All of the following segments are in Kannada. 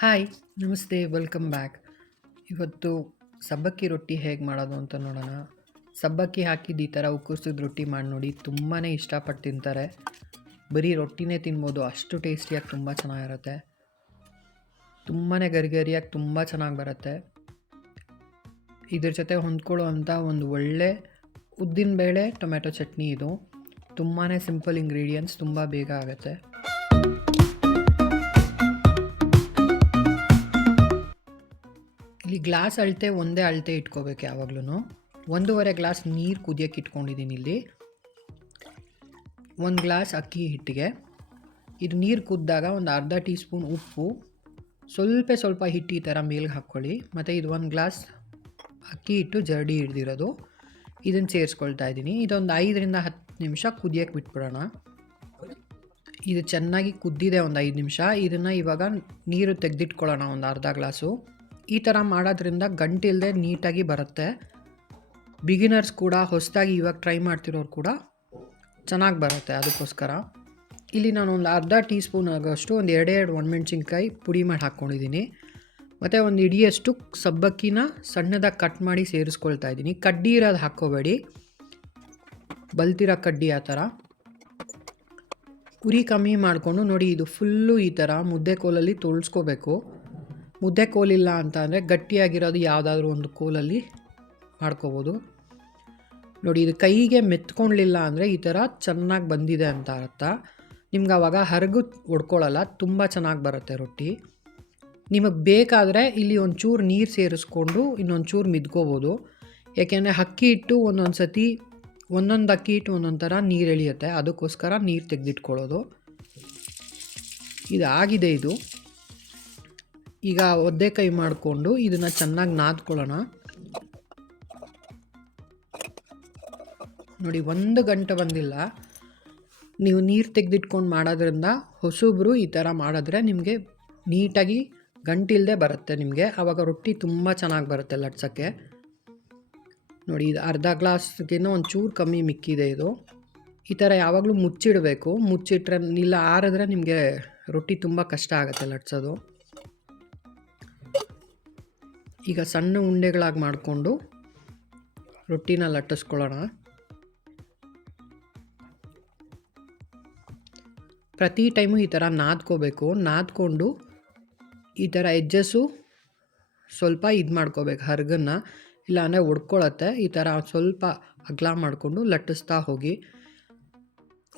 ಹಾಯ್, ನಮಸ್ತೆ, ವೆಲ್ಕಮ್ ಬ್ಯಾಕ್. ಇವತ್ತು ಸಬ್ಬಕ್ಕಿ ರೊಟ್ಟಿ ಹೇಗೆ ಮಾಡೋದು ಅಂತ ನೋಡೋಣ. ಸಬ್ಬಕ್ಕಿ ಹಾಕಿದ್ದು ಈ ಥರ ಉಕ್ಕುಸಿದ ರೊಟ್ಟಿ ಮಾಡಿ ನೋಡಿ, ತುಂಬಾ ಇಷ್ಟಪಟ್ಟು ತಿಂತಾರೆ. ಬರೀ ರೊಟ್ಟಿನೇ ತಿನ್ಬೋದು, ಅಷ್ಟು ಟೇಸ್ಟಿಯಾಗಿ ತುಂಬ ಚೆನ್ನಾಗಿರುತ್ತೆ. ತುಂಬಾ ಗರಿಗರಿಯಾಗಿ ತುಂಬ ಚೆನ್ನಾಗಿ ಬರುತ್ತೆ. ಇದ್ರ ಜೊತೆ ಹೊಂದ್ಕೊಳ್ಳೋ ಅಂಥ ಒಂದು ಒಳ್ಳೆ ಉದ್ದಿನಬೇಳೆ ಟೊಮೆಟೊ ಚಟ್ನಿ ಇದು. ತುಂಬಾ ಸಿಂಪಲ್ ಇಂಗ್ರೀಡಿಯೆಂಟ್ಸ್, ತುಂಬ ಬೇಗ ಆಗುತ್ತೆ. ಇಲ್ಲಿ ಗ್ಲಾಸ್ ಅಳತೆ ಒಂದೇ ಅಳತೆ ಇಟ್ಕೋಬೇಕು ಯಾವಾಗ್ಲೂ. 1.5 ಗ್ಲಾಸ್ ನೀರು ಕುದಿಯೋಕ್ಕೆ ಇಟ್ಕೊಂಡಿದ್ದೀನಿ ಇಲ್ಲಿ. 1 ಗ್ಲಾಸ್ ಅಕ್ಕಿ ಹಿಟ್ಟಿಗೆ ಇದು ನೀರು ಕುದ್ದಾಗ ಒಂದು ಅರ್ಧ ಟೀ ಸ್ಪೂನ್ ಉಪ್ಪು, ಸ್ವಲ್ಪ ಹಿಟ್ಟು ಈ ಥರ ಮೇಲ್ಗೆ ಹಾಕ್ಕೊಳ್ಳಿ. ಮತ್ತು ಇದು 1 ಗ್ಲಾಸ್ ಅಕ್ಕಿ ಹಿಟ್ಟು ಜರಡಿ ಹಿಡ್ದಿರೋದು, ಇದನ್ನು ಸೇರಿಸ್ಕೊಳ್ತಾ ಇದ್ದೀನಿ. ಇದೊಂದು 5ರಿಂದ 10 ನಿಮಿಷ ಕುದಿಯೋಕ್ಕೆ ಬಿಟ್ಬಿಡೋಣ. ಇದು ಚೆನ್ನಾಗಿ ಕುದ್ದಿದೆ ಒಂದು 5 ನಿಮಿಷ. ಇದನ್ನು ಇವಾಗ ನೀರು ತೆಗೆದಿಟ್ಕೊಳ್ಳೋಣ ಒಂದು ಅರ್ಧ ಗ್ಲಾಸು. ಈ ಥರ ಮಾಡೋದ್ರಿಂದ ಗಂಟಿಲ್ಲದೆ ನೀಟಾಗಿ ಬರುತ್ತೆ. ಬಿಗಿನರ್ಸ್ ಕೂಡ, ಹೊಸದಾಗಿ ಇವಾಗ ಟ್ರೈ ಮಾಡ್ತಿರೋರು ಕೂಡ ಚೆನ್ನಾಗಿ ಬರುತ್ತೆ. ಅದಕ್ಕೋಸ್ಕರ ಇಲ್ಲಿ ನಾನು ಒಂದು ಅರ್ಧ ಟೀ ಸ್ಪೂನ್ ಆಗೋಷ್ಟು ಒಂದು 2 ಒಣಮೆಣ್ಸಿನ್ಕಾಯಿ ಪುಡಿ ಮಾಡಿ ಹಾಕ್ಕೊಂಡಿದ್ದೀನಿ. ಮತ್ತು ಒಂದು ಇಡಿಯಷ್ಟು ಸಬ್ಬಕ್ಕಿನ ಸಣ್ಣದಾಗಿ ಕಟ್ ಮಾಡಿ ಸೇರಿಸ್ಕೊಳ್ತಾ ಇದ್ದೀನಿ. ಕಡ್ಡಿ ಇರೋದು ಹಾಕ್ಕೋಬೇಡಿ, ಬಲ್ತಿರೋ ಕಡ್ಡಿ ಆ ಥರ. ಉರಿ ಕಮ್ಮಿ ಮಾಡಿಕೊಂಡು ನೋಡಿ, ಇದು ಫುಲ್ಲು ಈ ಥರ ಮುದ್ದೆ ಕೋಲಲ್ಲಿ ತೊಳ್ಸ್ಕೋಬೇಕು. ಮುದ್ದೆ ಕೋಲಿಲ್ಲ ಅಂತ ಅಂದರೆ ಗಟ್ಟಿಯಾಗಿರೋದು ಯಾವುದಾದ್ರೂ ಒಂದು ಕೋಲಲ್ಲಿ ಮಾಡ್ಕೋಬೋದು. ನೋಡಿ, ಇದು ಕೈಗೆ ಮೆತ್ಕೊಳ್ಳಿಲ್ಲ ಅಂದರೆ ಈ ಥರ ಚೆನ್ನಾಗಿ ಬಂದಿದೆ ಅಂತ ಅರ್ಥ. ನಿಮ್ಗೆ ಆವಾಗ ಹರಗು ಹೊಡ್ಕೊಳ್ಳಲ್ಲ, ತುಂಬ ಚೆನ್ನಾಗಿ ಬರುತ್ತೆ ರೊಟ್ಟಿ. ನಿಮಗೆ ಬೇಕಾದರೆ ಇಲ್ಲಿ ಒಂಚೂರು ನೀರು ಸೇರಿಸ್ಕೊಂಡು ಇನ್ನೊಂದು ಚೂರು ಮಿದ್ಕೋಬೋದು. ಯಾಕೆಂದರೆ ಅಕ್ಕಿ ಹಿಟ್ಟು ಒಂದೊಂದು ಸತಿ ಒಂದೊಂದು ಅಕ್ಕಿ ಹಿಟ್ಟು ಒಂದೊಂದು ಥರ ನೀರು ಎಳೆಯುತ್ತೆ, ಅದಕ್ಕೋಸ್ಕರ ನೀರು ತೆಗೆದಿಟ್ಕೊಳ್ಳೋದು. ಇದಾಗಿದೆ ಇದು. ಈಗ ಒದ್ದೆ ಕೈ ಮಾಡಿಕೊಂಡು ಇದನ್ನು ಚೆನ್ನಾಗಿ ನಾದ್ಕೊಳ್ಳೋಣ. ನೋಡಿ, 1 ಗಂಟೆ ಬಂದಿಲ್ಲ. ನೀವು ನೀರು ತೆಗೆದಿಟ್ಕೊಂಡು ಮಾಡೋದ್ರಿಂದ ಹೊಸಬ್ರು ಈ ಥರ ಮಾಡಿದ್ರೆ ನಿಮಗೆ ನೀಟಾಗಿ ಗಂಟಿಲ್ಲದೆ ಬರುತ್ತೆ ನಿಮಗೆ. ಆವಾಗ ರೊಟ್ಟಿ ತುಂಬ ಚೆನ್ನಾಗಿ ಬರುತ್ತೆ ಲಟ್ಸೋಕ್ಕೆ. ನೋಡಿ, ಇದು ಅರ್ಧ ಗ್ಲಾಸ್ಗಿನ್ನ ಒಂಚೂರು ಕಮ್ಮಿ ಮಿಕ್ಕಿದೆ ಇದು. ಈ ಥರ ಯಾವಾಗಲೂ ಮುಚ್ಚಿಡಬೇಕು. ಮುಚ್ಚಿಟ್ರೆ ಇಲ್ಲ ಆರಿದ್ರೆ ನಿಮಗೆ ರೊಟ್ಟಿ ತುಂಬ ಕಷ್ಟ ಆಗುತ್ತೆ ಲಟ್ಸೋದು. ಈಗ ಸಣ್ಣ ಉಂಡೆಗಳಾಗಿ ಮಾಡಿಕೊಂಡು ರೊಟ್ಟಿನ ಲಟ್ಟಿಸ್ಕೊಳ್ಳೋಣ. ಪ್ರತಿ ಟೈಮು ಈ ಥರ ನಾದ್ಕೋಬೇಕು. ನಾದ್ಕೊಂಡು ಈ ಥರ ಎಜ್ಜಸ್ಸು ಸ್ವಲ್ಪ ಇದು ಮಾಡ್ಕೋಬೇಕು ಹರ್ಗನ್ನು, ಇಲ್ಲಾಂದರೆ ಒಡ್ಕೊಳತ್ತೆ. ಈ ಥರ ಸ್ವಲ್ಪ ಅಗಲ ಮಾಡಿಕೊಂಡು ಲಟ್ಟಿಸ್ತಾ ಹೋಗಿ.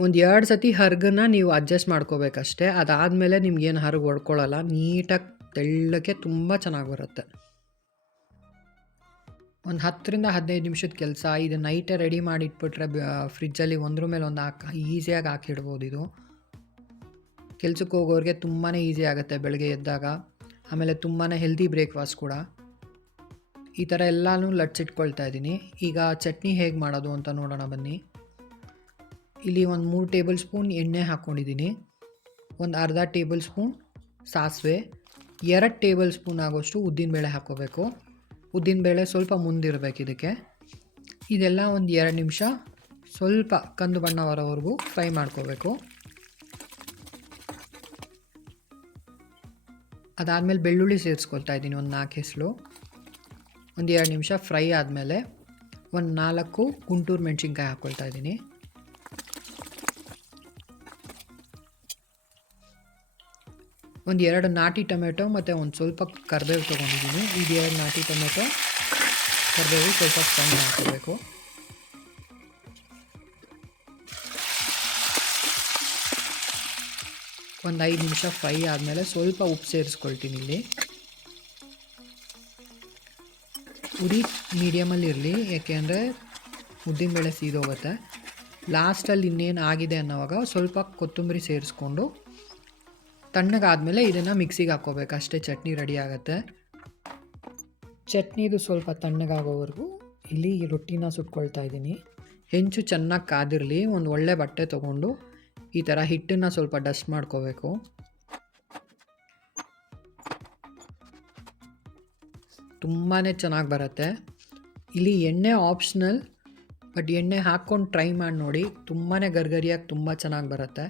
ಒಂದು 2 ಸತಿ ಹರ್ಗನ್ನು ನೀವು ಅಡ್ಜಸ್ಟ್ ಮಾಡ್ಕೋಬೇಕಷ್ಟೇ. ಅದಾದಮೇಲೆ ನಿಮ್ಗೇನು ಹರ್ಗು ಒಡ್ಕೊಳ್ಳಲ್ಲ, ನೀಟಾಗಿ ತೆಳ್ಳಕ್ಕೆ ತುಂಬ ಚೆನ್ನಾಗಿ ಬರುತ್ತೆ. ಒಂದು 10ರಿಂದ 15 ನಿಮಿಷದ ಕೆಲಸ. ಇದು ನೈಟೇ ರೆಡಿ ಮಾಡಿ ಇಟ್ಬಿಟ್ರೆ ಫ್ರಿಜ್ಜಲ್ಲಿ ಒಂದ್ರ ಮೇಲೆ ಒಂದು ಈಸಿಯಾಗಿ ಹಾಕಿಡ್ಬೋದು. ಇದು ಕೆಲ್ಸಕ್ಕೆ ಹೋಗೋರಿಗೆ ತುಂಬಾ ಈಸಿ ಆಗುತ್ತೆ ಬೆಳಗ್ಗೆ ಎದ್ದಾಗ. ಆಮೇಲೆ ತುಂಬಾ ಹೆಲ್ದಿ ಬ್ರೇಕ್ಫಾಸ್ಟ್ ಕೂಡ. ಈ ಥರ ಎಲ್ಲನೂ ಲಟ್ಸಿಟ್ಕೊಳ್ತಾ ಇದ್ದೀನಿ. ಈಗ ಚಟ್ನಿ ಹೇಗೆ ಮಾಡೋದು ಅಂತ ನೋಡೋಣ ಬನ್ನಿ. ಇಲ್ಲಿ ಒಂದು 3 ಟೇಬಲ್ ಸ್ಪೂನ್ ಎಣ್ಣೆ ಹಾಕ್ಕೊಂಡಿದ್ದೀನಿ. ಒಂದು ಅರ್ಧ ಟೇಬಲ್ ಸ್ಪೂನ್ ಸಾಸಿವೆ, 2 ಟೇಬಲ್ ಸ್ಪೂನ್ ಆಗೋಷ್ಟು ಉದ್ದಿನಬೇಳೆ ಹಾಕ್ಕೋಬೇಕು. ಉದ್ದಿನಬೇಳೆ ಸ್ವಲ್ಪ ಮುಂದಿರಬೇಕು ಇದಕ್ಕೆ. ಇದೆಲ್ಲ ಒಂದು 2 ನಿಮಿಷ ಸ್ವಲ್ಪ ಕಂದು ಬಣ್ಣ ಬರೋವರೆಗೂ ಫ್ರೈ ಮಾಡ್ಕೋಬೇಕು. ಅದಾದಮೇಲೆ ಬೆಳ್ಳುಳ್ಳಿ ಸೇರಿಸ್ಕೊಳ್ತಾ ಇದ್ದೀನಿ, ಒಂದು 4 ಹೆಸರು. ಒಂದು 2 ನಿಮಿಷ ಫ್ರೈ ಆದಮೇಲೆ ಒಂದು 4 ಗುಂಟೂರು ಮೆಣಸಿನ್ಕಾಯಿ ಹಾಕ್ಕೊಳ್ತಾ ಇದ್ದೀನಿ. ಒಂದು 2 ನಾಟಿ ಟೊಮೆಟೊ ಮತ್ತು ಒಂದು ಸ್ವಲ್ಪ ಕರಿಬೇವು ತೊಗೊಂಡಿದ್ದೀನಿ. ಇದು 2 ನಾಟಿ ಟೊಮೆಟೊ, ಕರಿಬೇವು ಸ್ವಲ್ಪ ಸಣ್ಣ ಹಾಕೋಬೇಕು. ಒಂದು 5 ನಿಮಿಷ ಫ್ರೈ ಆದಮೇಲೆ ಸ್ವಲ್ಪ ಉಪ್ಪು ಸೇರಿಸ್ಕೊಳ್ತೀನಿ ಇಲ್ಲಿ. ಉರಿ ಮೀಡಿಯಮಲ್ಲಿ ಇರಲಿ, ಯಾಕೆಂದರೆ ಉದ್ದಿನಬೇಳೆ ಸೀದೋಗುತ್ತೆ. ಲಾಸ್ಟಲ್ಲಿ ಇನ್ನೇನು ಆಗಿದೆ ಅನ್ನೋವಾಗ ಸ್ವಲ್ಪ ಕೊತ್ತಂಬರಿ ಸೇರಿಸ್ಕೊಂಡು ತಣ್ಣಗಾದಮೇಲೆ ಇದನ್ನು ಮಿಕ್ಸಿಗೆ ಹಾಕ್ಕೋಬೇಕು ಅಷ್ಟೇ. ಚಟ್ನಿ ರೆಡಿ ಆಗುತ್ತೆ. ಚಟ್ನಿದು ಸ್ವಲ್ಪ ತಣ್ಣಗಾಗೋವರೆಗೂ ಇಲ್ಲಿ ರೊಟ್ಟಿನ ಸುಟ್ಕೊಳ್ತಾ ಇದ್ದೀನಿ. ಹೆಂಚು ಚೆನ್ನಾಗಿ ಕಾದಿರಲಿ. ಒಂದು ಒಳ್ಳೆ ಬಟ್ಟೆ ತೊಗೊಂಡು ಈ ಥರ ಹಿಟ್ಟನ್ನು ಸ್ವಲ್ಪ ಡಸ್ಟ್ ಮಾಡ್ಕೋಬೇಕು. ತುಂಬಾ ಚೆನ್ನಾಗಿ ಬರುತ್ತೆ. ಇಲ್ಲಿ ಎಣ್ಣೆ ಆಪ್ಷನಲ್, ಬಟ್ ಎಣ್ಣೆ ಹಾಕ್ಕೊಂಡು ಟ್ರೈ ಮಾಡಿ ನೋಡಿ. ತುಂಬಾ ಗರ್ಗರಿಯಾಗಿ ತುಂಬ ಚೆನ್ನಾಗಿ ಬರುತ್ತೆ.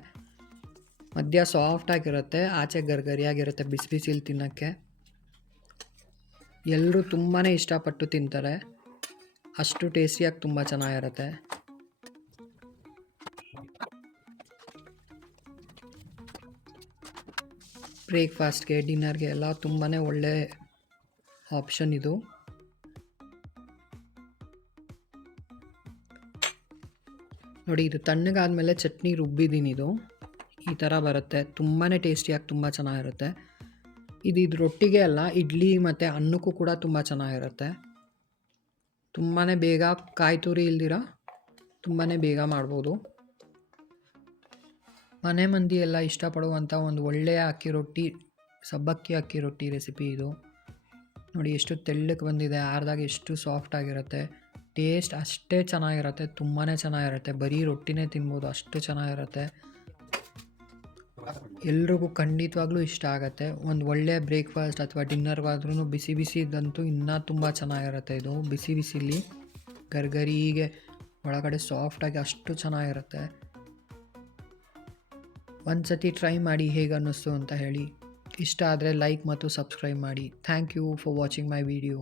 ಮಧ್ಯ ಸಾಫ್ಟಾಗಿರುತ್ತೆ, ಆಚೆ ಗರಿಯಾಗಿರುತ್ತೆ ಬಿಸಿ ಬಿಸಿಲಿ ತಿನ್ನೋಕ್ಕೆ. ಎಲ್ಲರೂ ತುಂಬಾ ಇಷ್ಟಪಟ್ಟು ತಿಂತಾರೆ, ಅಷ್ಟು ಟೇಸ್ಟಿಯಾಗಿ ತುಂಬ ಚೆನ್ನಾಗಿರುತ್ತೆ. ಬ್ರೇಕ್ಫಾಸ್ಟ್ಗೆ, ಡಿನ್ನರ್ಗೆ ಎಲ್ಲ ತುಂಬಾ ಒಳ್ಳೆ ಆಪ್ಷನ್ ಇದು. ನೋಡಿ, ಇದು ತಣ್ಣಗಾದ್ಮೇಲೆ ಚಟ್ನಿ ರುಬ್ಬಿದ್ದೀನಿ. ಇದು ಈ ಥರ ಬರುತ್ತೆ, ತುಂಬಾ ಟೇಸ್ಟಿಯಾಗಿ ತುಂಬ ಚೆನ್ನಾಗಿರುತ್ತೆ. ಇದು ರೊಟ್ಟಿಗೆ ಅಲ್ಲ, ಇಡ್ಲಿ ಮತ್ತು ಅನ್ನಕ್ಕೂ ಕೂಡ ತುಂಬ ಚೆನ್ನಾಗಿರುತ್ತೆ. ತುಂಬಾ ಬೇಗ ಕಾಯಿ ತುರಿ ಇಲ್ದಿರ ತುಂಬಾ ಬೇಗ ಮಾಡ್ಬೋದು. ಮನೆ ಮಂದಿ ಎಲ್ಲ ಇಷ್ಟಪಡುವಂಥ ಒಂದು ಒಳ್ಳೆಯ ಅಕ್ಕಿ ರೊಟ್ಟಿ, ಸಬ್ಬಕ್ಕಿ ಅಕ್ಕಿ ರೊಟ್ಟಿ ರೆಸಿಪಿ ಇದು. ನೋಡಿ ಎಷ್ಟು ತೆಳ್ಳಗೆ ಬಂದಿದೆ, ಆರಿದಾಗ ಎಷ್ಟು ಸಾಫ್ಟಾಗಿರುತ್ತೆ. ಟೇಸ್ಟ್ ಅಷ್ಟೇ ಚೆನ್ನಾಗಿರುತ್ತೆ, ತುಂಬಾ ಚೆನ್ನಾಗಿರುತ್ತೆ. ಬರೀ ರೊಟ್ಟಿನೇ ತಿನ್ಬೋದು, ಅಷ್ಟು ಚೆನ್ನಾಗಿರುತ್ತೆ. ಎಲ್ರಿಗೂ ಖಂಡಿತವಾಗ್ಲೂ ಇಷ್ಟ ಆಗುತ್ತೆ. ಒಂದು ಒಳ್ಳೆಯ ಬ್ರೇಕ್ಫಾಸ್ಟ್ ಅಥವಾ ಡಿನ್ನರ್ಗಾದ್ರೂ ಬಿಸಿ ಬಿಸಿದಂತೂ ಇನ್ನೂ ತುಂಬ ಚೆನ್ನಾಗಿರುತ್ತೆ. ಇದು ಬಿಸಿ ಬಿಸಿಲಿ ಗರಿಗರಿಗೆ ಒಳಗಡೆ ಸಾಫ್ಟಾಗಿ ಅಷ್ಟು ಚೆನ್ನಾಗಿರುತ್ತೆ. ಒಂದು ಸತಿ ಟ್ರೈ ಮಾಡಿ ಹೇಗೆ ಅನ್ನಿಸ್ತು ಅಂತ ಹೇಳಿ. ಇಷ್ಟ ಆದರೆ ಲೈಕ್ ಮತ್ತು ಸಬ್ಸ್ಕ್ರೈಬ್ ಮಾಡಿ. Thank you for watching my video.